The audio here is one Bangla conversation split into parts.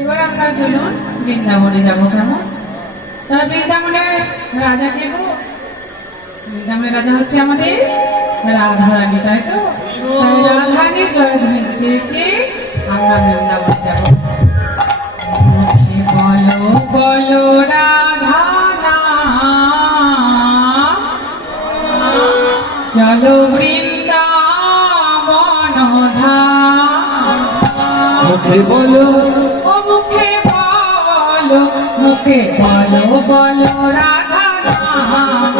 এবার আমরা চলুন বৃন্দাবনে যাবো। কেমন? তারা বৃন্দাবনের রাজা কে গো? বৃন্দাবনের রাজা হচ্ছে আমাদের রাধারানী, তাই তো? তাই রাধারানী জয়ধ্বনি দিতে আমরা বৃন্দাবনে যাবো। বলো বলো রাধা চলো বৃন্দাবন ধাম। মুখে বলো ও মুখে বলো, মুখে বলো বলো রাধা নাম,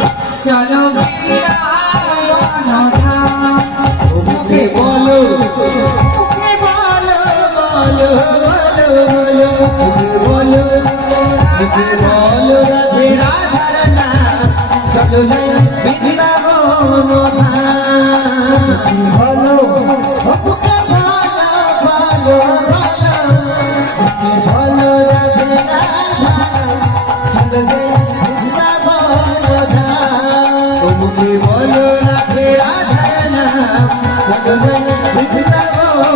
চলো বৃন্দাবন ধাম। মুখে বলো মুখে বলো বলো বলো বলো মুখে বলো মুখে বলো রাধে রাধার নাম চলো বৃন্দাবন ধাম। বলো মুখে বলো বলো বলো মুখে বলো রাধে রাধার চলো বৃন্দাবন ধাম। মুখে বলো রাধে রাধার নাম চলো বৃন্দাবন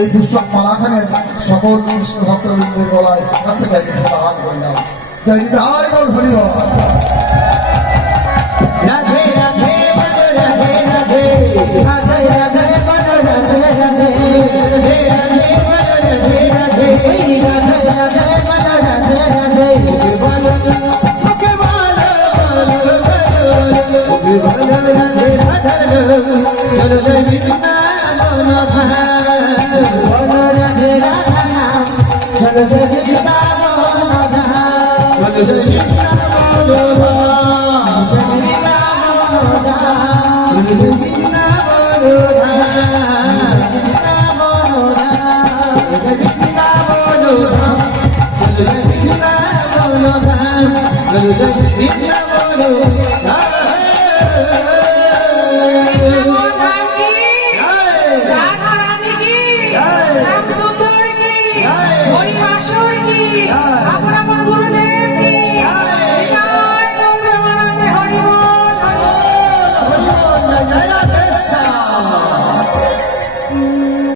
এই পুস্তক মালাখানের সকল কৃষ্ণ ভক্তবৃন্দের গলায় এখান থেকে দান করলাম। জয় নিতাই গৌর হরি বল। রাধে রাধে বলো রাধে রাধে, রাধে রাধে বলো রাধে রাধে, রাধে রাধে বলো রাধে রাধে, রাধে রাধে বলো রাধে রাধে। বলো মুখে বলো বলো বলো, মুখে বলো রাধে রাধে, চলো বৃন্দাবন ধাম, বলো রাধে রাধা নাম, চলো বৃন্দাবন ধাম, চলো বৃন্দাবন ধাম।